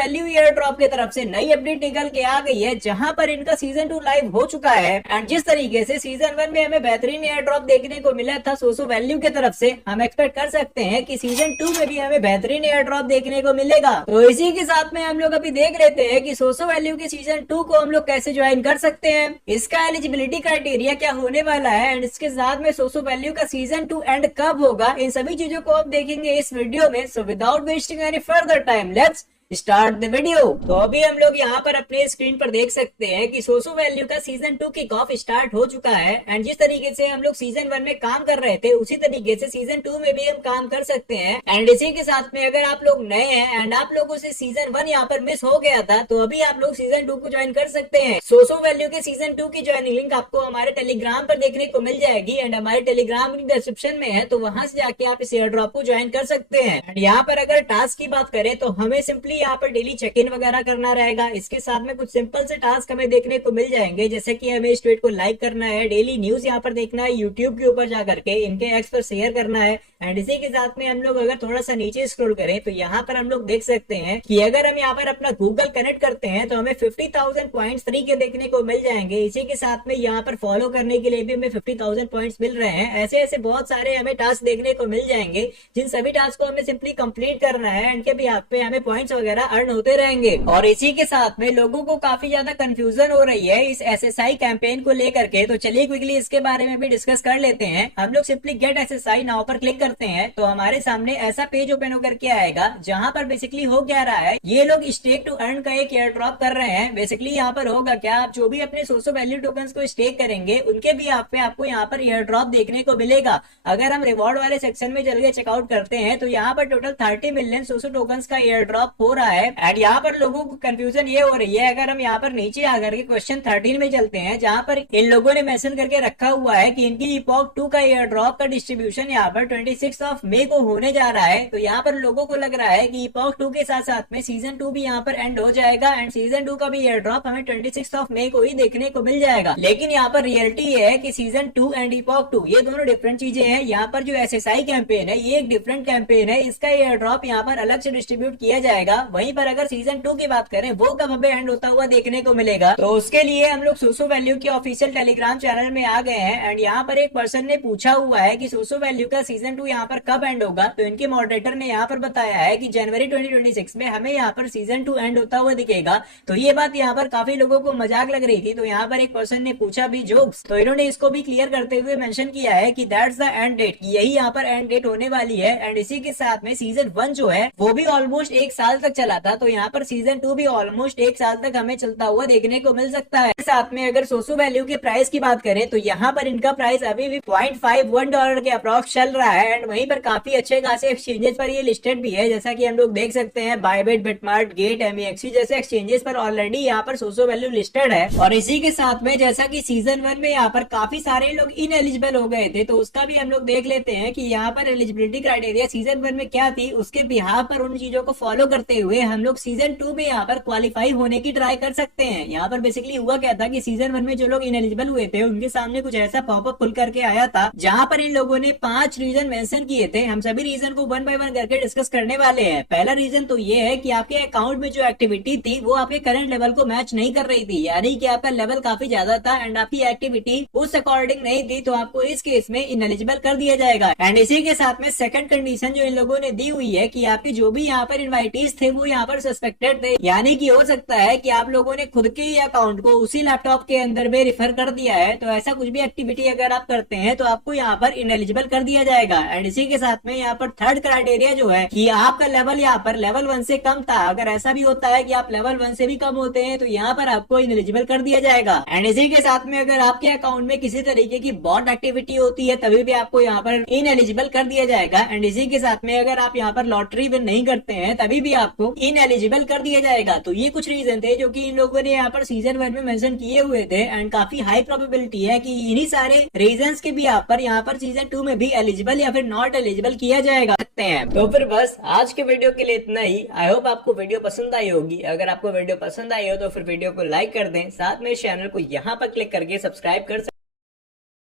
Value year drop की तरफ से नई अपडेट निकल के आ गई है, जहां पर इनका सीजन 2 लाइव हो चुका है। एंड जिस तरीके से सीजन 1 में हमें बेहतरीन ईयर ड्रॉप देखने को मिला था सोसो वैल्यू की तरफ से, हम एक्सपेक्ट कर सकते हैं कि सीजन 2 में भी हमें बेहतरीन ईयर ड्रॉप देखने को मिलेगा। तो इसी के साथ में हम लोग अभी देख लेते हैं कि सोसो वैल्यू के सीजन 2 को हम लोग कैसे ज्वाइन कर सकते हैं, इसका एलिजिबिलिटी क्राइटेरिया क्या होने वाला है, एंड इसके साथ में सोसो वैल्यू का सीजन 2 एंड कब होगा, इन सभी चीजों को हम देखेंगे इस वीडियो में। So without wasting any further time, let's start the video. तो अभी हम लोग यहाँ पर अपने स्क्रीन पर देख सकते हैं कि सोसो वैल्यू का सीजन 2 किक ऑफ स्टार्ट हो चुका है। एंड जिस तरीके से हम लोग सीजन 1 में काम कर रहे थे, उसी तरीके से सीजन 2 में भी हम काम कर सकते हैं। एंड इसी के साथ में अगर आप लोग नए हैं एंड आप लोगों से सीजन 1 यहाँ पर मिस हो गया था, तो अभी आप लोग सीजन 2 को ज्वाइन कर सकते हैं। सोसो वैल्यू के सीजन 2 की ज्वाइनिंग लिंक आपको हमारे टेलीग्राम पर देखने को मिल जाएगी, एंड हमारे टेलीग्राम लिंक डिस्क्रिप्शन में है, तो वहां से जाके आप इस एयर ड्रॉप को ज्वाइन कर सकते हैं। एंड यहाँ पर अगर टास्क की बात करें तो हमें सिंपली यहाँ पर डेली चेक इन वगैरह करना रहेगा। इसके साथ में कुछ सिंपल से टास्क हमें देखने को मिल जाएंगे, जैसे कि हमें इस ट्वीट को लाइक करना है, डेली न्यूज यहाँ पर देखना है, यूट्यूब के ऊपर जाकर के इनके एक्स पर शेयर करना है। एंड इसी के साथ में हम लोग अगर थोड़ा सा नीचे स्क्रॉल करें तो यहाँ पर हम लोग देख सकते हैं कि अगर हम यहाँ पर अपना गूगल कनेक्ट करते हैं तो हमें 50,000 पॉइंट्स फ्री के देखने को मिल जाएंगे। इसी के साथ में यहाँ पर फॉलो करने के लिए भी हमें 50,000 पॉइंट्स मिल रहे हैं। ऐसे ऐसे बहुत सारे हमें टास्क देखने को मिल जाएंगे, जिन सभी टास्क को हमें सिंपली कंप्लीट करना है, एंड के भी यहाँ पे हमें पॉइंट्स वगैरह अर्न होते रहेंगे। और इसी के साथ में लोगों को काफी ज्यादा कंफ्यूजन हो रही है इस एसएसआई कैंपेन को लेकर के, तो चलिए क्विकली इसके बारे में भी डिस्कस कर लेते हैं। हम लोग सिंपली गेट एसएसआई नाउ पर क्लिक करते हैं तो हमारे सामने ऐसा पेज ओपन होकर के आएगा, जहां पर बेसिकली हो क्या रहा है, ये लोग स्टेक टू अर्न का एक एयर ड्रॉप कर रहे हैं। बेसिकली यहाँ पर होगा क्या, आप जो भी अपने सोसो वैल्यू टोकन्स को स्टेक करेंगे उनके भी आपको यहाँ पर एयर ड्रॉप देखने को मिलेगा। अगर हम रिवॉर्ड वाले सेक्शन में चल के चेकआउट करते हैं तो यहाँ पर टोटल 30 मिलियन सोसो टोकन्स का एयर ड्रॉप हो रहा है। एंड यहाँ पर लोगों को कंफ्यूजन ये हो रही है, अगर हम यहाँ पर नीचे आकर के क्वेश्चन 13 में चलते हैं, जहाँ पर इन लोगों ने मेंशन करके रखा हुआ है कि इनकी इपॉक 2 का एयर ड्रॉप का डिस्ट्रीब्यूशन यहाँ पर 26 मई को होने जा रहा है। तो यहाँ पर लोगों को लग रहा है कि इपॉक 2 के साथ साथ में सीजन 2 भी यहाँ पर एंड हो जाएगा, एंड सीजन 2 का भी एयर ड्रॉप हमें 26 मई को ही देखने को मिल जाएगा। लेकिन यहाँ पर रियलिटी ये है कि सीजन 2 एंड इपॉक 2 ये दोनों डिफरेंट चीजें हैं। यहाँ पर जो एसएसआई कैंपेन है ये एक डिफरेंट कैंपेन है, इसका एयर ड्रॉप यहाँ पर अलग से डिस्ट्रीब्यूट किया जाएगा। वहीं पर अगर सीजन 2 की बात करें वो कब हमें एंड होता हुआ देखने को मिलेगा, तो उसके लिए हम लोग सोसो वैल्यू के ऑफिशियल टेलीग्राम चैनल में आ गए हैं। एंड यहाँ पर एक पर्सन ने पूछा हुआ है कि सोसो वैल्यू का सीजन 2 यहाँ पर कब एंड होगा, तो इनके मॉडरेटर ने यहाँ पर बताया है कि जनवरी 2026 में हमें यहाँ पर सीजन 2 एंड होता हुआ दिखेगा। तो ये बात यहाँ पर काफी लोगों को मजाक लग रही थी, तो यहाँ पर एक पर्सन ने पूछा भी जोक्स, तो इन्होंने इसको भी क्लियर करते हुए मेंशन किया है कि दैट्स द एंड डेट, यही यहाँ पर एंड डेट होने वाली है। एंड इसी के साथ में सीजन 1 जो है वो भी ऑलमोस्ट 1 साल तक चला था, तो यहाँ पर सीजन 2 भी ऑलमोस्ट 1 साल तक हमें चलता हुआ देखने को मिल सकता है। साथ में अगर सोसो वैल्यू के प्राइस की बात करें तो यहाँ पर इनका प्राइस अभी भी $0.51 के अप्रॉक्स चल रहा है। एंड वहीं पर काफी अच्छे खासे एक्सचेंजेस पर ये लिस्टेड भी है, जैसा कि हम लोग देख सकते हैं बायबिट, बिटमार्ट, गेट, एमईएक्सी जैसे एक्सचेंजेस पर ऑलरेडी यहाँ पर सोसो वैल्यू लिस्टेड है। और इसी के साथ में जैसा कि सीजन 1 में यहाँ पर काफी सारे लोग इन एलिजिबल हो गए थे, तो उसका भी हम लोग देख लेते हैं कि यहाँ पर एलिजिबिलिटी क्राइटेरिया सीजन 1 में क्या थी, उसके बिहार पर उन चीजों को फॉलो करते हुए हम लोग सीजन 2 में यहाँ पर क्वालिफाई होने की ट्राई कर सकते हैं। यहाँ पर बेसिकली हुआ क्या था कि सीजन 1 में जो लोग इनएलिजिबल हुए थे उनके सामने कुछ ऐसा पॉपअप खुल करके आया था, जहाँ पर इन लोगों ने 5 रीजन मेंशन किए थे। हम सभी रीजन को 1 बाय 1 करके डिस्कस करने वाले हैं। पहला रीजन तो ये है कि आपके अकाउंट में जो एक्टिविटी थी वो आपके करंट लेवल को मैच नहीं कर रही थी, यानी कि आपका लेवल काफी ज्यादा था एंड आपकी एक्टिविटी उस अकॉर्डिंग नहीं थी, तो आपको इस केस में इनएलिजिबल कर दिया जाएगा। एंड इसी के साथ में सेकंड कंडीशन जो इन लोगों ने दी हुई है कि आपके जो भी यहाँ पर इन्वाइटीज थे वो यहाँ पर सस्पेक्टेड थे, यानी कि हो सकता है कि आप लोगों ने खुद के ही अकाउंट को उसी लैपटॉप के अंदर में रिफर कर दिया है। तो ऐसा कुछ भी एक्टिविटी अगर आप करते हैं तो आपको यहाँ पर इनएलिजिबल कर दिया जाएगा। एंड इसी के साथ में यहाँ पर थर्ड क्राइटेरिया जो है कि आपका लेवल यहाँ पर लेवल 1 से कम था, अगर ऐसा भी होता है कि आप लेवल 1 से भी कम होते हैं तो यहाँ पर आपको इनएलिजिबल कर दिया जाएगा। एंड इसी के साथ में अगर आपके अकाउंट में किसी तरीके की बॉट एक्टिविटी होती है तभी भी आपको यहाँ पर इनएलिजिबल कर दिया जाएगा। एंड इसी के साथ में अगर आप यहाँ पर लॉटरी विन नहीं करते हैं तभी भी आपको इनएलिजिबल कर दिया जाएगा। तो ये कुछ रीजन थे जो कि इन लोगों ने यहाँ पर सीजन 1 में मेंशन किए हुए थे, एंड काफी हाई प्रोबेबिलिटी है कि इन्हीं सारे रीजंस के भी यहाँ पर सीजन 2 में भी एलिजिबल या फिर नॉट एलिजिबल किया जाएगा सकते हैं। तो फिर बस आज के वीडियो के लिए इतना ही। आई होप आपको वीडियो पसंद आई होगी। अगर आपको वीडियो पसंद आई हो तो फिर वीडियो को लाइक कर दें, साथ में चैनल को यहाँ पर क्लिक करके सब्सक्राइब कर